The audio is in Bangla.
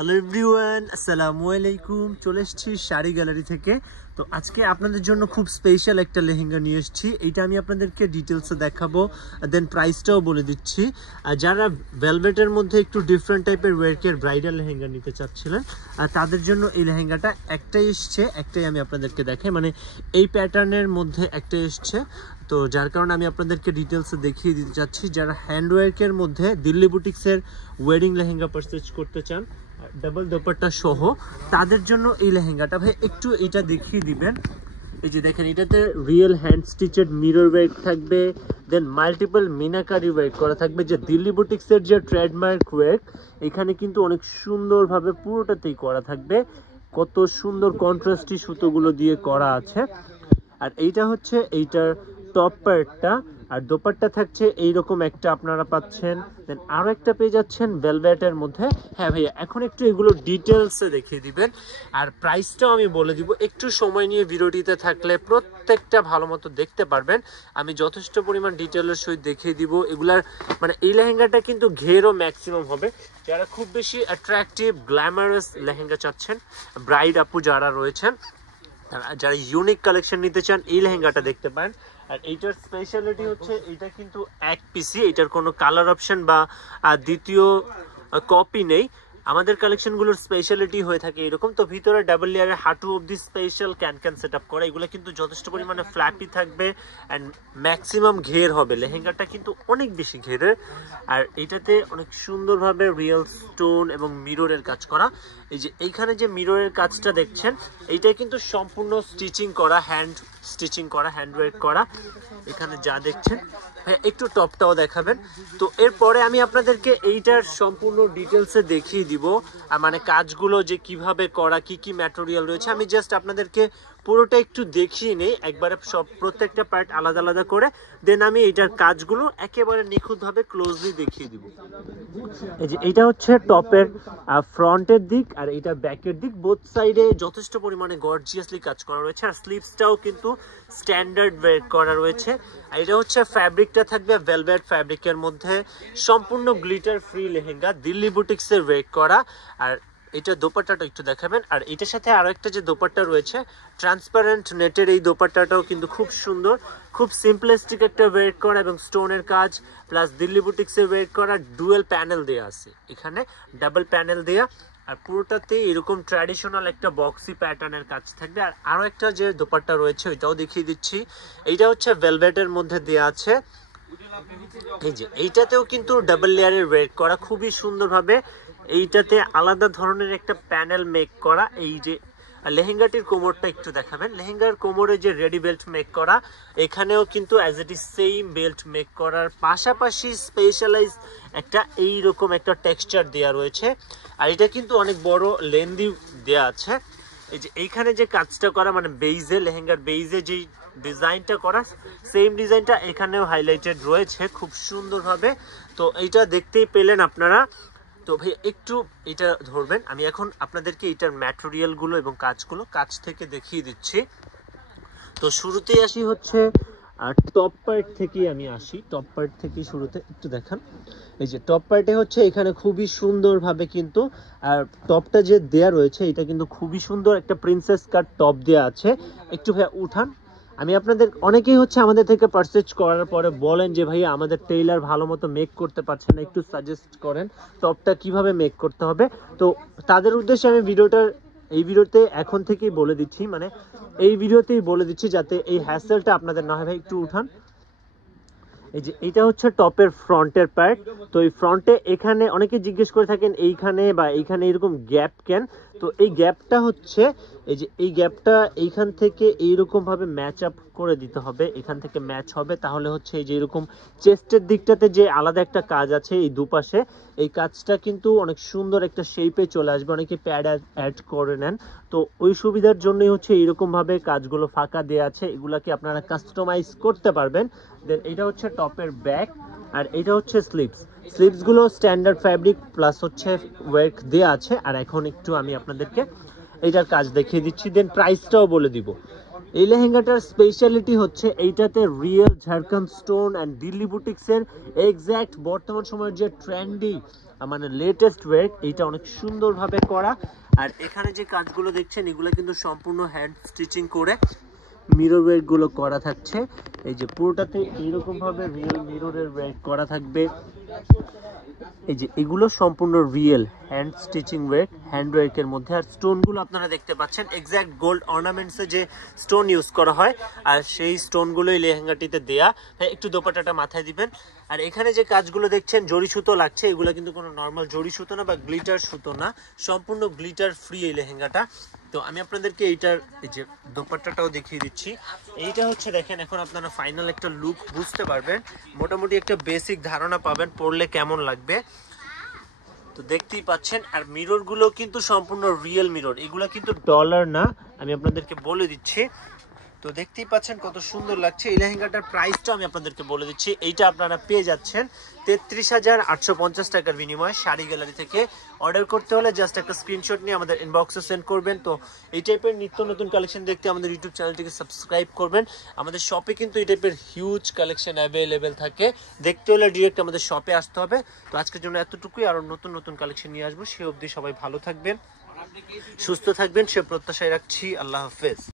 হ্যালো এভরিওয়ান, আসসালামু আলাইকুম। চলে এসেছি শাড়ি গ্যালারি থেকে। তো আজকে আপনাদের জন্য খুব স্পেশাল একটা লেহেঙ্গা নিয়ে এসেছি। এইটা আমি আপনাদেরকে ডিটেলসে দেখাবো, দেন প্রাইসটাও বলে দিচ্ছি। যারা ভেলভেটের মধ্যে একটু ডিফারেন্ট টাইপের ওয়ার্কের ব্রাইডাল লেহেঙ্গা নিতে চাচ্ছিলেন তাদের জন্য এই লেহেঙ্গাটা একটাই এসছে, একটাই আমি আপনাদেরকে দেখাই, মানে এই প্যাটার্নের মধ্যে একটাই এসছে। তো যার কারণে আমি আপনাদেরকে ডিটেলসে দেখিয়ে দিতে চাচ্ছি। যারা হ্যান্ডওয়ার্কের মধ্যে দিল্লি বুটিক্সের ওয়েডিং লেহেঙ্গা পারচেজ করতে চান ডাবল দোপাট্টা সহ, তাদের জন্য এই লেহেঙ্গাটা ভাই একটু এটা দেখিয়ে দিবেন। এই যে দেখেন, এটাতে রিয়েল হ্যান্ড স্টিচেড মিরর ওয়ার্ক থাকবে, দেন মাল্টিপল মিনাকারি ওয়ার্ক করা থাকবে। যে দিল্লি বুটিক্সের যে ট্রেডমার্ক ওয়ার্ক, এখানে কিন্তু অনেক সুন্দরভাবে পুরোটাতেই করা থাকবে। কত সুন্দর কন্ট্রাস্টি সুতোগুলো দিয়ে করা আছে। আর এইটা হচ্ছে এইটার টপ পার্টটা, আর দোপাট্টা থাকছে এইরকম একটা আপনারা পাচ্ছেন। দেন আরও একটা পেয়ে যাচ্ছেন ভেলভেটের মধ্যে। হ্যাঁ ভাইয়া, এখন একটু এগুলো ডিটেলসে দেখিয়ে দিবেন, আর প্রাইসটাও আমি বলে দিব। একটু সময় নিয়ে ভিডিওটিতে থাকলে প্রত্যেকটা ভালো মতো দেখতে পারবেন। আমি যথেষ্ট পরিমাণ ডিটেলের সহিত দেখিয়ে দিব এগুলার। মানে এই লেহেঙ্গাটা কিন্তু ঘেরও ম্যাক্সিমাম হবে। যারা খুব বেশি অ্যাট্রাকটিভ গ্ল্যামারাস লেহেঙ্গা চাচ্ছেন, ব্রাইড আপু যারা রয়েছেন, যারা ইউনিক কালেকশন নিতে চান, এই লেহেঙ্গাটা দেখতে পারেন। আর এইটার স্পেশালিটি হচ্ছে এটা কিন্তু এক পিসি, এটার কোনো কালার অপশন বা দ্বিতীয় কপি নেই। আমাদের কালেকশনগুলোর স্পেশালিটি হয়ে থাকে এরকম। তো ভিতরে ডাবল লেয়ারের হাঁটু অবধি স্পেশাল ক্যান সেট আপ করা। এগুলো কিন্তু যথেষ্ট পরিমাণে ফ্ল্যাপি থাকবে অ্যান্ড ম্যাক্সিমাম ঘের হবে। লেহেঙ্গাটা কিন্তু অনেক বেশি ঘেরের। আর এইটাতে অনেক সুন্দরভাবে রিয়েল স্টোন এবং মিররের কাজ করা। এই যে এইখানে যে মিররের কাজটা দেখছেন, এইটা কিন্তু সম্পূর্ণ স্টিচিং করা, হ্যান্ড স্টিচিং করা, হ্যান্ডওয়ার্ক করা। এখানে যা দেখছেন, হ্যাঁ একটু টপটাও দেখাবেন। তো এরপরে আমি আপনাদেরকে এইটার সম্পূর্ণ ডিটেলসে দেখিয়ে দিব, মানে কাজগুলো যে কিভাবে করা, কি কি ম্যাটেরিয়াল রয়েছে। আমি জাস্ট আপনাদেরকে পুরোটা একটু দেখিয়ে নেই একবারে, সব প্রত্যেকটা পার্ট আলাদা আলাদা করে। দেন আমি এইটার কাজগুলো একেবারে নিখুঁতভাবে ক্লোজলি দেখিয়ে দিব। এই যে এইটা হচ্ছে টপের ফ্রন্টের দিক, আর এটা ব্যাকের দিক। বোথ সাইডে যথেষ্ট পরিমাণে গর্জিয়াসলি কাজ করা রয়েছে, আর স্লিভসটাও কিন্তু স্ট্যান্ডার্ড ওয়েট করা রয়েছে। আর এটা হচ্ছে ফ্যাব্রিকটা থাকবে ভেলভেট ফ্যাব্রিকের মধ্যে, সম্পূর্ণ গ্লিটার ফ্রি লেহেঙ্গা, দিল্লি বুটিক্সের ওয়েট করা। আর এটা দোপাট্টাটা একটু দেখাবেন। আর এটার সাথে আরো একটা যে দোপাট্টা রয়েছে ট্রান্সপারেন্ট নেটের, এই দোপাট্টাটাও কিন্তু খুব সুন্দর, খুব সিম্পলিস্টিক একটা ওয়েট করা এবং স্টোনের কাজ প্লাস দিল্লি বুটিক্সের ওয়েট করা। ডুয়েল প্যানেল দেওয়া আছে, এখানে ডাবল প্যানেল দেওয়া। আর পুরোটাতে এরকম ট্র্যাডিশনাল একটা বক্সি প্যাটার্নের কাজ থাকবে। আর আরো একটা যে দোপাট্টা রয়েছে ওইটাও দেখিয়ে দিচ্ছি। এইটা হচ্ছে ভেলভেটের মধ্যে দেওয়া আছে। এই যে এইটাতেও কিন্তু ডাবল লেয়ারের ওয়েট করা খুবই সুন্দরভাবে। এইটাতে আলাদা ধরনের একটা প্যানেল মেক করা। এই যে লেহেঙ্গাটির কোমরটা একটু দেখাবেন। লেহেঙ্গার কোমরে যে রেডি বেল্ট মেক করা, এখানেও কিন্তু as it is same belt make করার পাশাপাশি স্পেশালাইজ একটা এইরকম একটা টেক্সচার দেওয়া রয়েছে। আর এটা কিন্তু অনেক বড় লেন্দি দেওয়া আছে। এই যে এইখানে যে কাজটা করা, মানে বেইজে, লেহেঙ্গার বেইজে যেই ডিজাইনটা করা, সেম ডিজাইনটা এখানেও হাইলাইটেড রয়েছে খুব সুন্দরভাবে। তো এইটা দেখতেই পেলেন আপনারা। তো ভাই একটু এটা ধরবেন, আমি এখন আপনাদেরকে এটার ম্যাটেরিয়ালগুলো এবং কাজগুলো কাছ থেকে দেখিয়ে দিচ্ছি। তো শুরুতেই আসি হচ্ছে টপ পার্ট থেকে, আমি আসি টপ পার্ট থেকে শুরুতে একটু দেখান। এই যে টপ পার্টে হচ্ছে এখানে খুবই সুন্দরভাবে কিন্তু আর টপটা যে দেয়া রয়েছে, এটা কিন্তু খুবই সুন্দর একটা প্রিন্সেস কাট টপ দেয়া আছে। একটু ভাই উঠান। আমি আপনাদের, অনেকেই হচ্ছে আমাদের থেকে পারচেজ করার পরে বলেন যে ভাই আমাদের টেইলার ভালো মতো মেক করতে পারছে না, একটু সাজেস্ট করেন টপটা কিভাবে মেক করতে হবে। তো তাদের উদ্দেশ্যে আমি এই ভিডিওতে এখন থেকেই বলে দিচ্ছি, মানে এই ভিডিওতেই বলে দিচ্ছি যাতে এই হ্যাসেলটা আপনাদের না হয়। ভাই একটু উঠান। এই যে এইটা হচ্ছে টপের ফ্রন্টের পার্ট। তো এই ফ্রন্টে এখানে অনেকে জিজ্ঞেস করে থাকেন এইখানে বা এইখানে এরকম গ্যাপ কেন। তো এই গ্যাপটা হচ্ছে, এই যে এই গ্যাপটা এইখান থেকে এইরকম ভাবে ম্যাচ আপ করে দিতে হবে, এখান থেকে ম্যাচ হবে। তাহলে হচ্ছে এই যে এরকম চেস্টের দিকটাতে যে আলাদা একটা কাজ আছে এই দুপাশে, এই কাজটা কিন্তু অনেক সুন্দর একটা শেপে চলে আসবে। অনেকে প্যাড অ্যাড করে নেন, তো ওই সুবিধার জন্যই হচ্ছে এইরকম ভাবে কাজগুলো ফাঁকা দেওয়া আছে। এগুলাকে আপনারা কাস্টমাইজ করতে পারবেন। দেন এটা হচ্ছে টপের ব্যাক, আর এটা হচ্ছে স্লিভস গুলো স্ট্যান্ডার্ড ফ্যাব্রিক প্লাস হচ্ছে ওয়ার্ক দেওয়া আছে। আর এখন একটু আমি আপনাদেরকে এইটার কাজ দেখিয়ে দিচ্ছি, দেন প্রাইসটাও বলে দিব। এই লেহেঙ্গাটার স্পেশালিটি হচ্ছে এইটাতে real Jharkhand stone and Delhi বুটিক্সের এক্স্যাক্ট বর্তমান সময়ের যে ট্রেন্ডি মানে লেটেস্ট ওয়ার্ক, এইটা অনেক সুন্দরভাবে করা। আর এখানে যে কাজগুলো দেখছেন এগুলো কিন্তু সম্পূর্ণ হ্যান্ড স্টিচিং করে মিরর ওয়ার্ক গুলো করা থাকছে। এই যে পুরোটাতে এইরকম ভাবে রিয়েল মিররের ওয়ার্ক করা থাকবে। এই যে এগুলো সম্পূর্ণ real hand stitching work, hand ওয়ার্কের মধ্যে। আর স্টোনগুলো আপনারা দেখতে পাচ্ছেন এক্স্যাক্ট গোল্ড অর্নামেন্টসে যে স্টোন ইউজ করা হয়, আর সেই স্টোনগুলোই লেহেঙ্গাটিতে দেয়া। হ্যাঁ, একটু দোপাট্টাটা মাথায় দিবেন। আর এখানে যে কাজগুলো দেখছেন জরি সুতো লাগছে, এগুলো কিন্তু কোনো নর্মাল জরি সুতো না বা গ্লিটার সুতো না, সম্পূর্ণ গ্লিটার ফ্রি এই লেহেঙ্গাটা। তো আমি আপনাদেরকে এইটার এই যে দোপাট্টাটাও দেখিয়ে দিচ্ছি। এইটা হচ্ছে দেখেন, এখন আপনারা ফাইনাল একটা লুক বুঝতে পারবেন, মোটামুটি একটা বেসিক ধারণা পাবেন পরলে কেমন লাগবে। তো দেখতেই পাচ্ছেন। আর মিরর গুলো কিন্তু সম্পূর্ণ রিয়েল মিরর, এগুলো কিন্তু ডলার না, আমি আপনাদেরকে বলে দিচ্ছি। তো দেখতেই পাচ্ছেন কত সুন্দর লাগছে। এই লেহেঙ্গাটার প্রাইসটা আমি আপনাদেরকে বলে দিচ্ছি। এইটা আপনারা পেয়ে যাচ্ছেন 33,850 টাকার বিনিময়ে শাড়ি গ্যালারি থেকে। অর্ডার করতে হলে জাস্ট একটা স্ক্রিনশট নিয়ে আমাদের ইনবক্সে সেন্ড করবেন। তো এই টাইপের নিত্য নতুন কালেকশন দেখতে আমাদের ইউটিউব চ্যানেলটিকে সাবস্ক্রাইব করবেন। আমাদের শপে কিন্তু এই টাইপের হিউজ কালেকশন অ্যাভেলেবেল থাকে, দেখতে হলে ডিরেক্ট আমাদের শপে আসতে হবে। তো আজকের জন্য এতটুকুই, আরও নতুন নতুন কালেকশন নিয়ে আসবো। সে অবধি সবাই ভালো থাকবেন, সুস্থ থাকবেন, সে প্রত্যাশায় রাখছি। আল্লাহ হাফেজ।